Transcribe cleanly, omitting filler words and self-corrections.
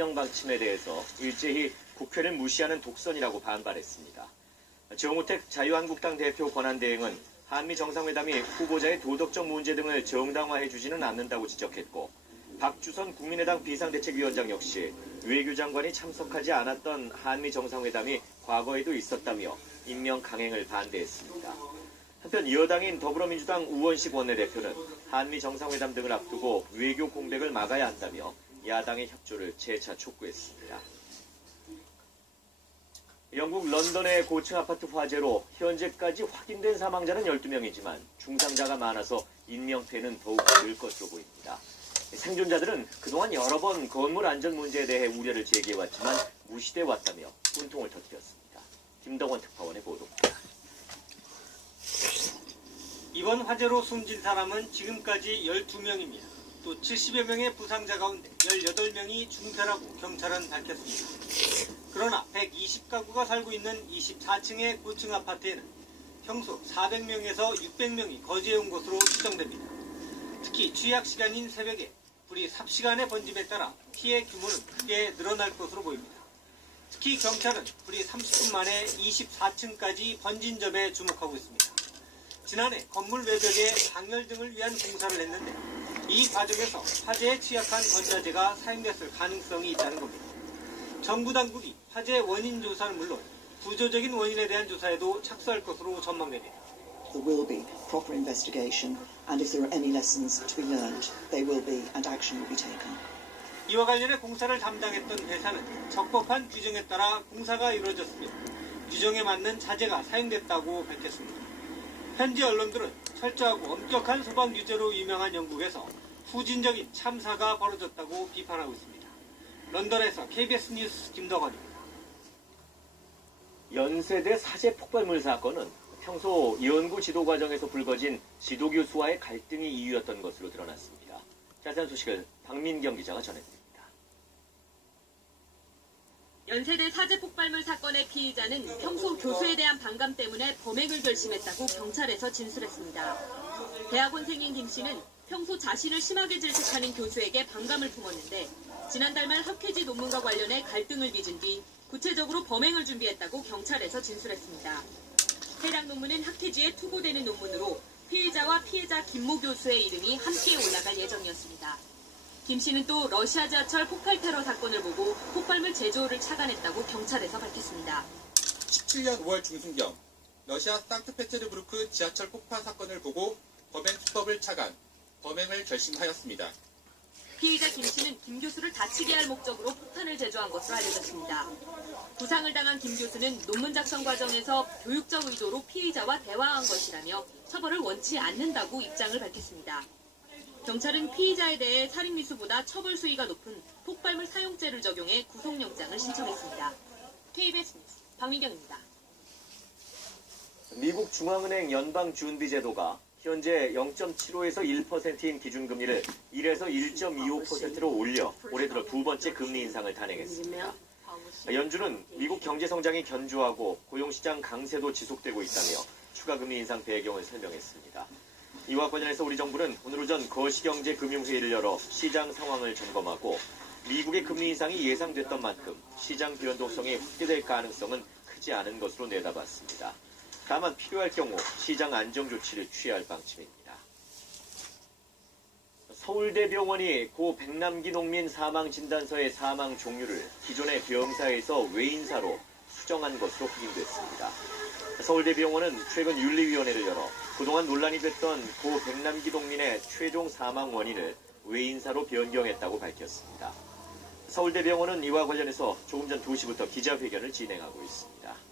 임명 방침에 대해서 일제히 국회를 무시하는 독선이라고 반발했습니다. 정우택 자유한국당 대표 권한대행은 한미 정상회담이 후보자의 도덕적 문제 등을 정당화해주지는 않는다고 지적했고, 박주선 국민의당 비상대책위원장 역시 외교장관이 참석하지 않았던 한미 정상회담이 과거에도 있었다며 임명 강행을 반대했습니다. 한편 여당인 더불어민주당 우원식 원내대표는 한미 정상회담 등을 앞두고 외교 공백을 막아야 한다며 야당의 협조를 재차 촉구했습니다. 영국 런던의 고층 아파트 화재로 현재까지 확인된 사망자는 12명이지만 중상자가 많아서 인명피해는 더욱 늘 것으로 보입니다. 생존자들은 그동안 여러 번 건물 안전 문제에 대해 우려를 제기해왔지만 무시돼 왔다며 분통을 터뜨렸습니다. 김덕원 특파원의 보도입니다. 이번 화재로 숨진 사람은 지금까지 12명입니다. 또 70여 명의 부상자 가운데 18명이 중태라고 경찰은 밝혔습니다. 그러나 120가구가 살고 있는 24층의 고층 아파트에는 평소 400명에서 600명이 거주해온 것으로 추정됩니다. 특히 취약 시간인 새벽에 불이 삽시간에 번짐에 따라 피해 규모는 크게 늘어날 것으로 보입니다. 특히 경찰은 불이 30분 만에 24층까지 번진 점에 주목하고 있습니다. 지난해 건물 외벽에 방열 등을 위한 공사를 했는데 이 과정에서 화재에 취약한 건자재가 사용됐을 가능성이 있다는 겁니다. 정부 당국이 화재 원인 조사는 물론 구조적인 원인에 대한 조사에도 착수할 것으로 전망됩니다. There will be proper investigation, and if there are any lessons to be learned, they will be, and action will be taken. 이와 관련해 공사를 담당했던 회사는 적법한 규정에 따라 공사가 이루어졌으며 규정에 맞는 자재가 사용됐다고 밝혔습니다. 현지 언론들은 철저하고 엄격한 소방 규제로 유명한 영국에서 후진적인 참사가 벌어졌다고 비판하고 있습니다. 런던에서 KBS 뉴스 김덕원입니다. 연세대 사제 폭발물 사건은 평소 연구 지도 과정에서 불거진 지도교수와의 갈등이 이유였던 것으로 드러났습니다. 자세한 소식을 박민경 기자가 전해드립니다. 연세대 사제 폭발물 사건의 피의자는 평소 교수에 대한 반감 때문에 범행을 결심했다고 경찰에서 진술했습니다. 대학원생인 김 씨는 평소 자신을 심하게 질책하는 교수에게 반감을 품었는데 지난달 말 학회지 논문과 관련해 갈등을 빚은 뒤 구체적으로 범행을 준비했다고 경찰에서 진술했습니다. 해당 논문은 학회지에 투고되는 논문으로 피의자와 피해자 김모 교수의 이름이 함께 올라갈 예정이었습니다. 김 씨는 또 러시아 지하철 폭발 테러 사건을 보고 폭발물 제조를 착안했다고 경찰에서 밝혔습니다. 17년 5월 중순경 러시아 상트페테르부르크 지하철 폭파 사건을 보고 범행 수법을 착안, 범행을 결심하였습니다. 피의자 김 씨는 김 교수를 다치게 할 목적으로 폭탄을 제조한 것으로 알려졌습니다. 부상을 당한 김 교수는 논문 작성 과정에서 교육적 의도로 피의자와 대화한 것이라며 처벌을 원치 않는다고 입장을 밝혔습니다. 경찰은 피의자에 대해 살인미수보다 처벌 수위가 높은 폭발물 사용죄를 적용해 구속영장을 신청했습니다. KBS 뉴스 박민경입니다. 미국 중앙은행 연방준비제도가 현재 0.75에서 1%인 기준금리를 1에서 1.25%로 올려 올해 들어 두 번째 금리 인상을 단행했습니다. 연준은 미국 경제 성장이 견조하고 고용시장 강세도 지속되고 있다며 추가 금리 인상 배경을 설명했습니다. 이와 관련해서 우리 정부는 오늘 오전 거시경제금융회의를 열어 시장 상황을 점검하고 미국의 금리 인상이 예상됐던 만큼 시장 변동성이 확대될 가능성은 크지 않은 것으로 내다봤습니다. 다만 필요할 경우 시장 안정 조치를 취할 방침입니다. 서울대병원이 고 백남기 농민 사망진단서의 사망 종류를 기존의 병사에서 외인사로 수정한 것으로 확인됐습니다. 서울대병원은 최근 윤리위원회를 열어 그동안 논란이 됐던 고 백남기 농민의 최종 사망 원인을 외인사로 변경했다고 밝혔습니다. 서울대병원은 이와 관련해서 조금 전 2시부터 기자회견을 진행하고 있습니다.